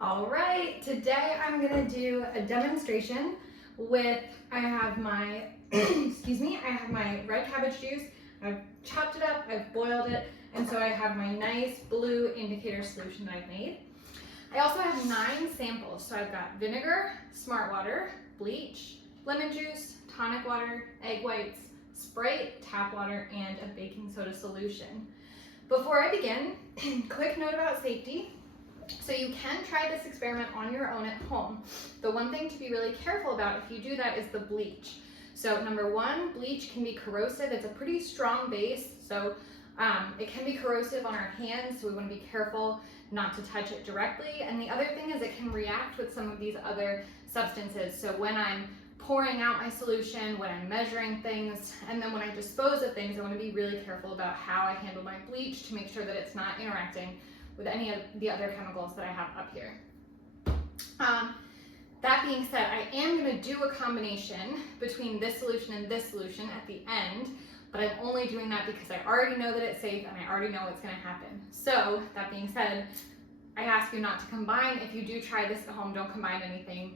All right, today I'm gonna do a demonstration with, I have my, excuse me, I have my red cabbage juice. I've chopped it up, I've boiled it, and so I have my nice blue indicator solution that I've made. I also have 9 samples, so I've got vinegar, smart water, bleach, lemon juice, tonic water, egg whites, Sprite, tap water, and a baking soda solution. Before I begin, quick note about safety. So you can try this experiment on your own at home. The one thing to be really careful about if you do that is the bleach. So number 1, bleach can be corrosive. It's a pretty strong base, so it can be corrosive on our hands, so we want to be careful not to touch it directly. And the other thing is it can react with some of these other substances. So when I'm pouring out my solution, when I'm measuring things, and then when I dispose of things, I want to be really careful about how I handle my bleach to make sure that it's not interacting with any of the other chemicals that I have up here. That being said, I am going to do a combination between this solution and this solution at the end, but I'm only doing that because I already know that it's safe and I already know what's going to happen. So that being said, I ask you not to combine. If you do try this at home, don't combine anything,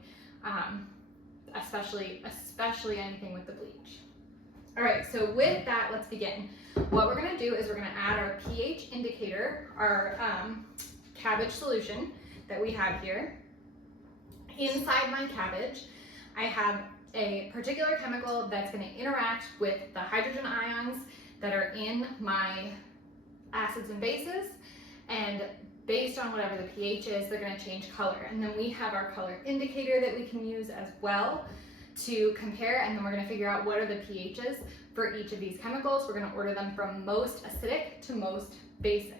especially anything with the bleach. All right, so with that, let's begin. What we're gonna do is we're gonna add our pH indicator, our cabbage solution that we have here. Inside my cabbage, I have a particular chemical that's gonna interact with the hydrogen ions that are in my acids and bases, and based on whatever the pH is, they're gonna change color. And then we have our color indicator that we can use as well to compare, and then we're going to figure out what are the pHs for each of these chemicals. We're going to order them from most acidic to most basic.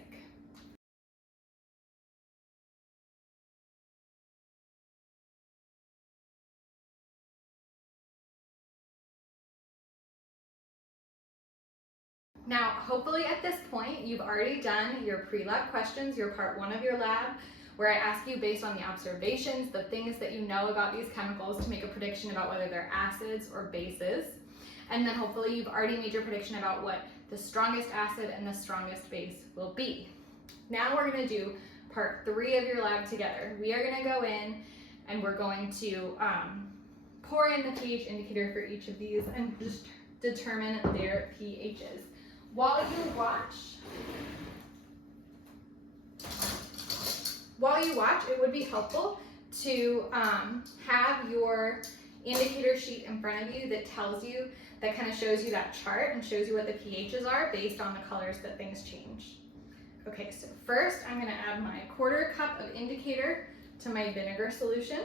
Now, hopefully at this point, you've already done your pre-lab questions, your part 1 of your lab, where I ask you based on the observations, the things that you know about these chemicals to make a prediction about whether they're acids or bases. And then hopefully you've already made your prediction about what the strongest acid and the strongest base will be. Now we're going to do part 3 of your lab together. We are going to go in and we're going to pour in the pH indicator for each of these and just determine their pHs. While you watch, it would be helpful to have your indicator sheet in front of you that tells you, that kind of shows you that chart and shows you what the pHs are based on the colors that things change. Okay, so first I'm going to add my 1/4 cup of indicator to my vinegar solution.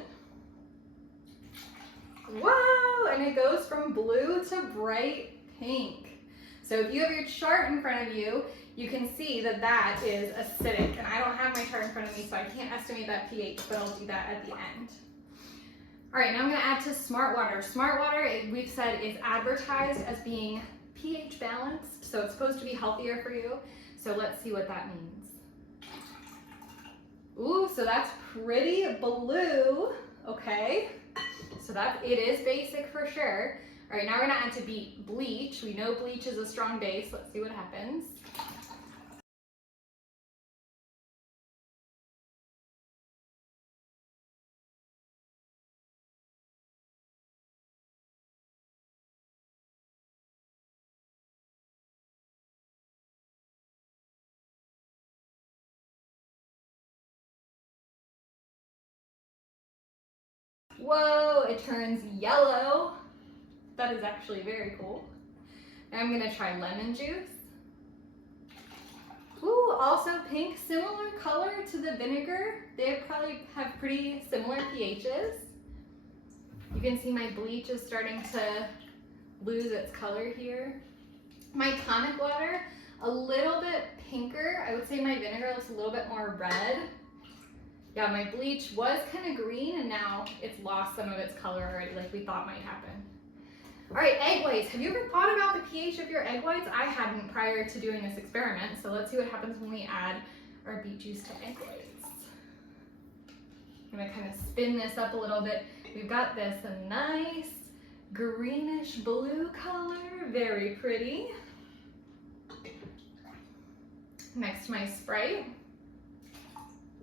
Whoa, and it goes from blue to bright pink. So if you have your chart in front of you, you can see that that is acidic. And I don't have my chart in front of me, so I can't estimate that pH, but I'll do that at the end. All right, now I'm gonna add to smart water. Smart water, we've said, is advertised as being pH balanced, so it's supposed to be healthier for you. So let's see what that means. Ooh, so that's pretty blue. Okay, so it is basic for sure. All right, now we're gonna add to bleach. We know bleach is a strong base. Let's see what happens. Whoa, it turns yellow. That is actually very cool. Now I'm gonna try lemon juice. Ooh, also pink, similar color to the vinegar. They probably have pretty similar pHs. You can see my bleach is starting to lose its color here. My tonic water, a little bit pinker. I would say my vinegar looks a little bit more red. Yeah, my bleach was kind of green and now it's lost some of its color already, like we thought might happen. All right, egg whites. Have you ever thought about the pH of your egg whites? I hadn't prior to doing this experiment, so let's see what happens when we add our beet juice to egg whites. I'm gonna kind of spin this up a little bit. We've got this a nice greenish blue color, very pretty. Next to my Sprite.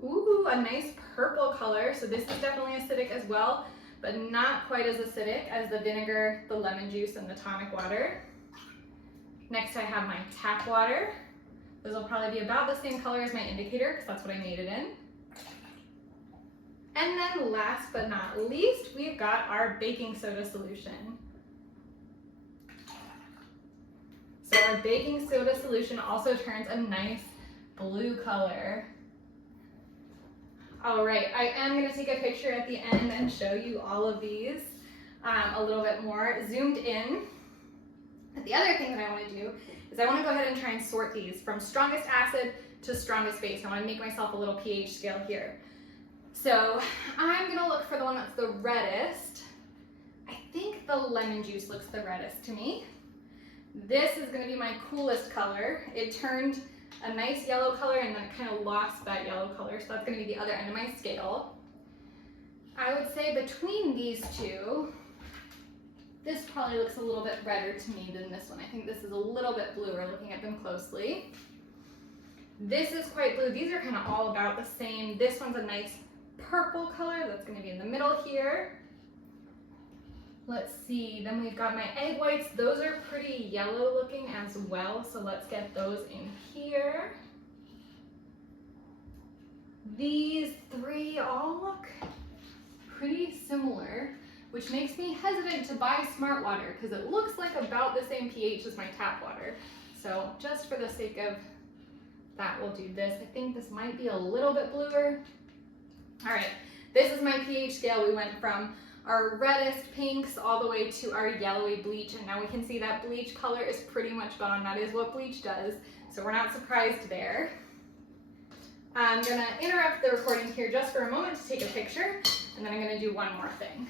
Ooh, a nice purple color, so this is definitely acidic as well, but not quite as acidic as the vinegar, the lemon juice, and the tonic water. Next I have my tap water. This will probably be about the same color as my indicator because that's what I made it in. And then last but not least, we've got our baking soda solution. So our baking soda solution also turns a nice blue color. All right, I am gonna take a picture at the end and show you all of these a little bit more zoomed in. The other thing that I wanna do is I wanna go ahead and try and sort these from strongest acid to strongest base. I wanna make myself a little pH scale here. So I'm gonna look for the one that's the reddest. I think the lemon juice looks the reddest to me. This is gonna be my coolest color. It turned a nice yellow color and then it kind of lost that yellow color, so that's gonna be the other end of my scale. I would say between these two, this probably looks a little bit redder to me than this one. I think this is a little bit bluer looking at them closely. This is quite blue. These are kind of all about the same. This one's a nice purple color that's gonna be in the middle here. Let's see, then we've got my egg whites. Those are pretty yellow looking as well, so let's get those in here. These three all look pretty similar, which makes me hesitant to buy Smart Water because it looks like about the same pH as my tap water. So just for the sake of that, we'll do this. I think this might be a little bit bluer. All right, this is my pH scale. We went from our reddest pinks all the way to our yellowy bleach, and now we can see that bleach color is pretty much gone. That is what bleach does, so we're not surprised there. I'm gonna interrupt the recording here just for a moment to take a picture, and then I'm gonna do one more thing.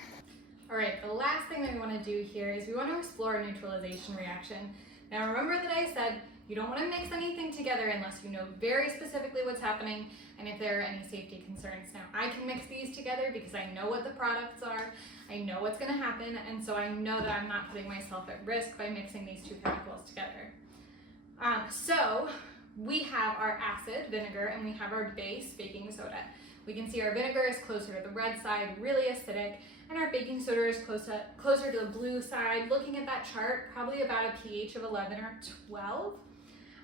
All right, the last thing that we wanna do here is we wanna explore a neutralization reaction. Now remember that I said you don't wanna mix anything together unless you know very specifically what's happening and if there are any safety concerns. Now I can mix these together because I know what the products are, I know what's gonna happen, and so I know that I'm not putting myself at risk by mixing these two chemicals together. So we have our acid, vinegar, and we have our base, baking soda. We can see our vinegar is closer to the red side, really acidic, and our baking soda is closer to the blue side. Looking at that chart, probably about a pH of 11 or 12.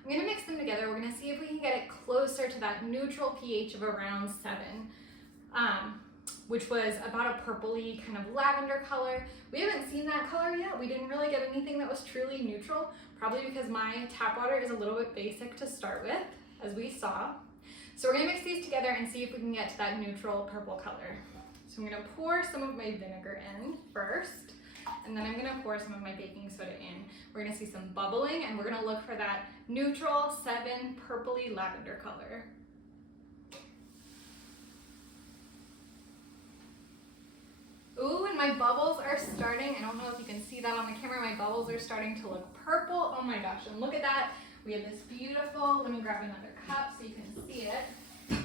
I'm gonna mix them together. We're gonna see if we can get it closer to that neutral pH of around 7, which was about a purpley kind of lavender color. We haven't seen that color yet. We didn't really get anything that was truly neutral, probably because my tap water is a little bit basic to start with, as we saw. So we're gonna mix these together and see if we can get to that neutral purple color. So I'm gonna pour some of my vinegar in first, and then I'm gonna pour some of my baking soda in. We're gonna see some bubbling, and we're gonna look for that neutral 7 purpley lavender color. Ooh, and my bubbles are starting. I don't know if you can see that on the camera. My bubbles are starting to look purple. Oh my gosh, and look at that. We have this beautiful, let me grab another cup so you can see it.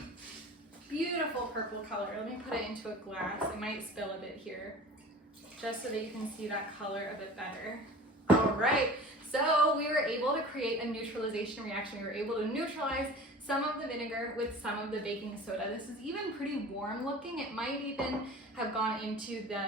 Beautiful purple color. Let me put it into a glass. I might spill a bit here, just so that you can see that color a bit better. All right, so we were able to create a neutralization reaction. We were able to neutralize some of the vinegar with some of the baking soda. This is even pretty warm looking. It might even have gone into the,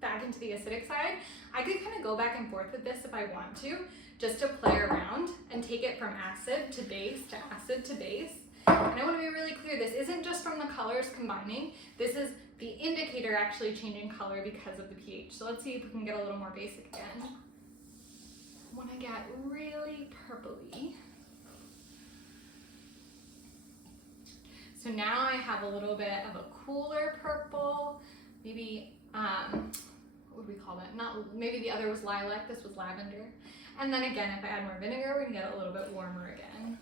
back into the acidic side. I could kind of go back and forth with this if I want to, just to play around and take it from acid to base to acid to base. And I want to be really clear, this isn't just from the colors combining, this is the indicator actually changing color because of the pH. So let's see if we can get a little more basic again. When I get really purpley. So now I have a little bit of a cooler purple, maybe, what would we call that? Maybe the other was lilac, this was lavender. And then again, if I add more vinegar, we're gonna get a little bit warmer again.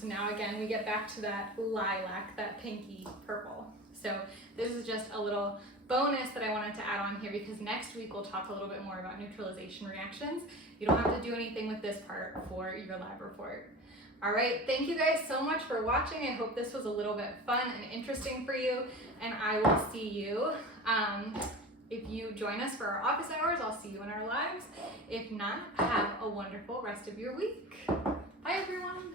So now again, we get back to that lilac, that pinky purple. So this is just a little bonus that I wanted to add on here because next week we'll talk a little bit more about neutralization reactions. You don't have to do anything with this part for your lab report. All right, thank you guys so much for watching. I hope this was a little bit fun and interesting for you, and I will see you. If you join us for our office hours, I'll see you in our labs. If not, have a wonderful rest of your week. Bye everyone.